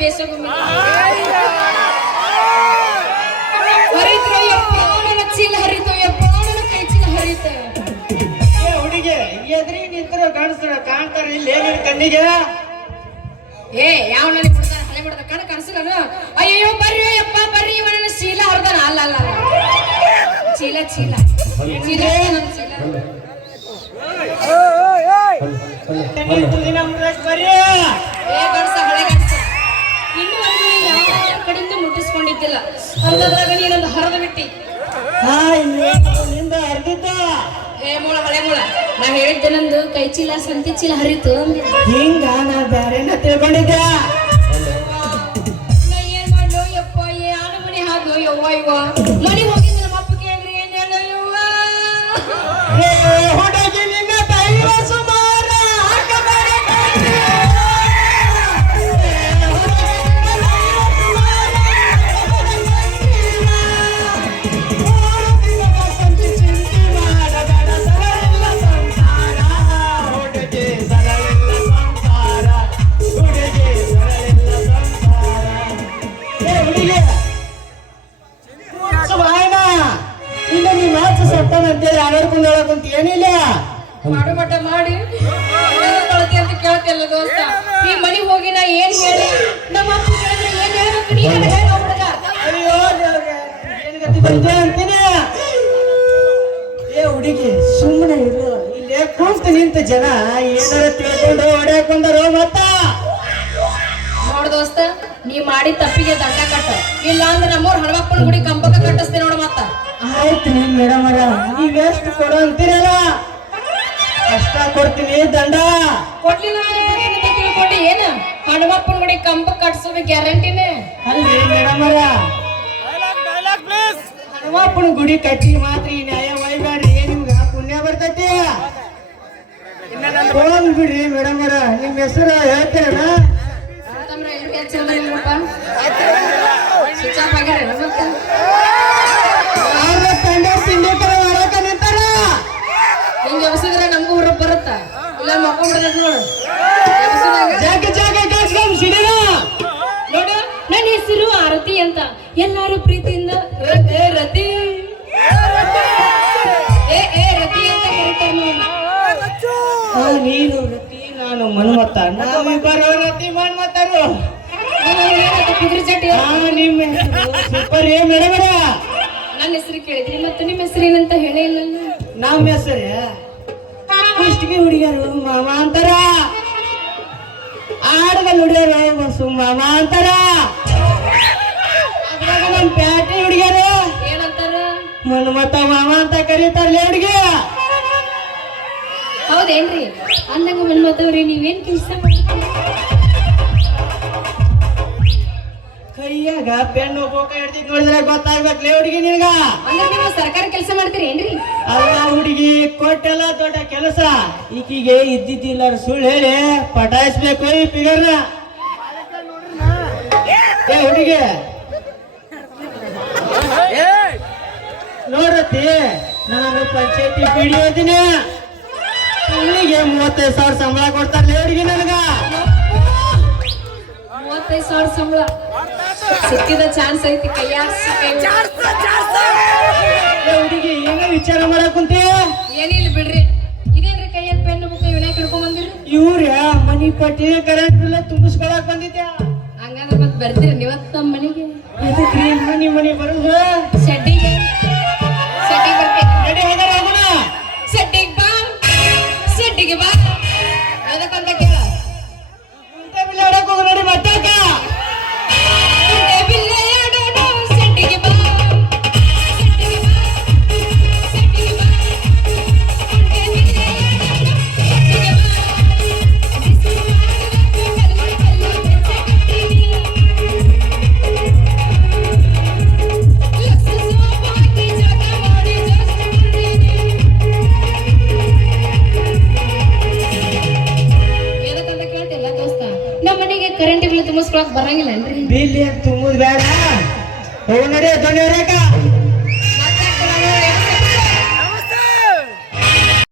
ಬೇಸೋಗೊಮ್ಮೆ ಹರಿತು ಯಪ್ಪ ನನ್ನ ಚೀಲ ಹರಿತು ಯಪ್ಪ ನನ್ನ ಕೈ ಚೀಲ ಹರಿತು. ಏ ಹುಡುಗಿ ಎದ್ರಿ ನಿಂತರು ಕಾಣಿಸ್ತಾರ ಕಾಣ್ತಾರ ಇಲ್ಲಿ ಏನಿಲ್ಲ ಕಣ್ಣಿಗೆ. ಏ ಯಾವ ನನಗೆ ಬಿಡ್ತಾರ ಹಲೆ ಬಿಡ್ದ ಕಣ್ಣು ಕಾಣಿಸಿಲ್ಲ. ಅಯ್ಯೋ ಬರ್ರಿ ಯಪ್ಪ ಬರ್ರಿ ಇವ ನನ್ನ ಚೀಲ ಹರಿದಾನ. ಅಲ್ಲ ಅಲ್ಲ ಅಲ್ಲ ಚೀಲ ಚೀಲ ಚೀಲ ನನ್ನ ಚೀಲ. ಏ ಗಣಸ ಹಳೆ ಗಣಸ ಇನ್ನುವರೆಗೂ ಯಾವ ಕಡೆಯಿಂದ ಮುಟ್ಟಿಸ್ಕೊಂಡಿದ್ದಿಲ್ಲ. ಅಂದ್ರಾಗ ನೀನೊಂದು ಹರಿದು ಬಿಟ್ಟಿ. ನಿಂದ ಹರಿದಿದ್ದ ಏ ಮೂಳ ಹಳೆ ಮೂಳ ನಾ ಹೇಳಿದ್ದೆ ನಂದು ಕೈ ಚೀಲ ಸಂತಿ ಚೀಲ ಹರಿತು. ಹಿಂಗ ನಾ ಬ್ಯಾರೇನ ತಿಳ್ಕೊಂಡಿದ್ದೆ. ನಾ ಏನ್ ಮಾಡ್ಲು ಯಪ್ಪ ಯಾನ ಮನೆ ಹಾದು ಯವ್ವ ಇವ ಮನೆ ಹೋಗಿದ್ದ ನಮ್ಮ ಅಪ್ಪ ಕೇಳಿದ್ರಿ ಏನ್ ಹೇಳೋ ಯವ್ವ. ಹುಡುಗಿ ನಿನ್ನ ದೈವ ಸುಮಾರ ಏನಿಲ್ಲ ಮಾಡು ಮಟ್ಟ ಮಾಡಿ ಕಳತಿ ಅಂತ ಕೇಳ್ತಿಲ್ಲ ದೋಸ್ತ. ಈ ಮನೆ ಹೋಗಿ ನಾ ಏನ್ ಹೇಳಿ ನಮ್ಮ ಅಪ್ಪ ಕೇಳಿದ್ರೆ ಏನ್ ಹೇಳ್ಬೇಕು ನೀ ಹೇಳ ಹುಡುಗ. ಅಯ್ಯೋ ಏನ್ ಬಂದೆ ಅಂತೀನಿ. ಏ ಹುಡುಗಿ ಸುಮ್ಮನೆ ಇರು ಇಲ್ಲೇ ಕೂತು ನಿಂತ ಜನ ಏನಾರ ತಿಳ್ಕೊಂಡು ಹೊಡ್ಯಾಕೊಂಡಾರೋ ಮತ್ತ. ನೋಡ್ ದೋಸ್ತ ನೀ ಮಾಡಿ ತಪ್ಪಿಗೆ ದಂಡ ಕಟ್ಟ ಇಲ್ಲ ಅಂದ್ರೆ ನಮ್ಮೂರ್ ಹಣಮಪ್ಪನ ಗುಡಿ ಕಂಬಕ್ಕ ಕಟ್ಟಿಸ್ತೀನಿ ನೋಡ ಮತ್ತ. ಆಯ್ತು ನೀ ಮೇಡಮ್ ಅರ ನೀವೆಷ್ಟು ಕೊಡೋ ಅಂತೀರಲ್ಲ ಅಷ್ಟ ಕೊಡ್ತೀನಿ ದಂಡ. ಕೊಡ್ಲಿಲ್ಲ ಅಂತ ತಿಳ್ಕೊಂಡು ಏನ ಹಣಮಪ್ಪನ ಗುಡಿ ಕಂಬ ಕಟ್ಸೋದು ಗ್ಯಾರಂಟಿನೇ. ಅಲ್ರಿ ಮೇಡಮ್ ಅರ ಹನುಮಪ್ಪನ ಗುಡಿ ಕಟ್ಟಿ ಮಾತ್ರ ಈ ನ್ಯಾಯ ಒಯ್ಬೇಡ್ರಿ ನಿಮ್ಗ ಪುಣ್ಯ ಬರ್ತೈತಿ. ಹೋಗ್ ಬಿಡ್ರಿ ಮೇಡಮ್ ಅರ ನಿಮ್ ಹೆಸರು ಹೇಳ್ತೀರಲ್ಲ. ಸ್ವಿಚ್ ಆಫ್ ಆಗ್ಯಾರ ಮತ್ತೆ ಹಿಂಗ ಎಬ್ಸಿದ್ರೆ ನಮಗೂ ಹುರುಪ್ ಬರುತ್ತ ಇಲ್ಲ ಮಕ್ಕೊಂಡ್ಬಿಡ್ತೈತಿ ನೋಡು. ನೋಡು ನನ್ನ ಹೆಸರು ಆರತಿ ಅಂತ ಎಲ್ಲಾರು ಪ್ರೀತಿಯಿಂದ ರತಿ ಏ ರತಿ ಅಂತ ಕರೀತಾರ ನೋಡು. ನೀನು ರತಿ ನಾನು ಮನ್ಮತ್ತ ನಾವಿಬ್ಬರು ರತಿ ಮನ್ಮತ್ತರು. ಕುದುರೆ ಚಟಿ ನಿಮ್ಮ ಸೂಪರ್ ಏ ಮೇಡಮ್ ಅರ. ನನ್ನ ಹೆಸರು ಕೇಳಿದ್ರಿ ಮತ್ತೆ ನಿಮ್ಮ ಹೆಸರೇನಂತ ಹೇಳೇ ಇಲ್ಲ. ನಮ್ಮ ಹೆಸರು ಇಷ್ಟಿಗೆ ಹುಡುಗಿಯರು ಮಾಮ ಅಂತಾರ, ಆಡಗಲ್ ಹುಡುಗಿಯರು ಬಸ್ಸು ಮಾಮ ಅಂತಾರ, ಅದ್ರಾಗ ನಮ್ಮ ಪ್ಯಾಟಿ ಹುಡುಗಿಯರು ಏನಂತಾರ ಮನ್ಮತ್ತ ಮಾಮ ಅಂತ ಕರೀತಾರಲ್ಲ ಹುಡುಗಿ. ಹೌದೇನ್ರಿ? ಅಂದಂಗ ಮನ್ಮತ್ತವ್ರಿ ನೀವೇನ್ ಕೆಲಸ ಮಾಡ್ತೀರಿ? ಕೈಯಾಗ ಪೆನ್ನು ಬೋಕ ಹಿಡ್ದಿದ್ ನೋಡಿದ್ರೆ ಗೊತ್ತಾಗ್ಬೇಕ್ಲೇ ಹುಡುಗಿ ನಿನ್ಗ. ಅಂದ್ರೆ ನೀವು ಸರ್ಕಾರಿ ಕೆಲಸ ಮಾಡ್ತೀರಿ ಏನ್ರಿ? ಅಲ್ಲ ಹುಡುಗಿ ಕೊಟ್ಟೆಲ್ಲ ದೊಡ್ಡ ಕೆಲಸ. ಈಕಿಗೆ ಇದ್ದಿದ್ದಿಲ್ಲ ಸುಳ್ಳು ಹೇಳಿ ಪಟಾಯಿಸ್ಬೇಕು ಈ ಫಿಗರ್ನ. ಏ ಹುಡುಗಿ ನೋಡತ್ತಿ ನಾನು ಪಂಚಾಯತಿ ಪಿಡಿ ಓದಿನಿ. ತಿಂಗಳಿಗೆ 35,000 ಸಂಬಳ ಕೊಡ್ತಾರಲ್ಲ ಹುಡುಗಿ ನನಗ. 35,000 ಸಂಬಳ ಸಿಕ್ಕಿದ ಚಾನ್ಸ್ ಐತಿ ಕೈಯಾಗ ಹುಡುಗಿ ಏನೋ ವಿಚಾರ ಮಾಡಕ್ ಕುಂತಿ. ಏನಿಲ್ಲ ಬಿಡ್ರಿ. ಇದೇನ್ರಿ ಕೈಯಾಗ ಪೆನ್ನು ಬುಕ್ ಇವನ್ಯಾಕ ಹಿಡ್ಕೊಂಡ್ ಬಂದಿರಿ? ಇವ್ರ ಮನಿ ಪಟ್ಟಿ ಕರೆಂಟ್ ಬಿಲ್ ತುಂಬಿಸ್ಕೊಳಕ್ ಬಂದಿದ್ಯಾ. ಹಂಗಂದ್ರೆ ಮತ್ ಬರ್ತೀರಿ ನೀವತ್ ನಮ್ಮ ಮನೆಗೆ? ಇದಕ್ಕೆ ಮನಿ ಬರುದು ಶೆಡ್ಡಿಗೆ ಬರ್ಬೇಕು. ರೆಡಿ ಹೋದಾರ ಹೋಗೋಣ. ಶೆಡ್ಡಿಗೆ ಬಾ ಶೆಡ್ಡಿಗೆ ಬಾ ಅದಕ್ಕಂತ ಕೇಳ ಬಿಲ್ ಆಡಕ್ ಹೋಗು ನೋಡಿ ಮತ್ತಾಕ. ಶೆಡ್ಡಿಗೆ ಬಾ ಶೆಡ್ಡಿಗೆ ಬಾ ಶೆಡ್ಡಿಗೆ ಬಾ ಕರೆಂಟ್ ಬಿಲ್ ತುಂಬಿಸ್ಕೊಳಕ್ ಬರಂಗಿಲ್ಲ ಏನ್ರಿ? ಬಿಲ್ ತುಂಬುದ್ ಬೇಡ ಹೋಗು ನೋಡಿ ದೊಡ್ಡ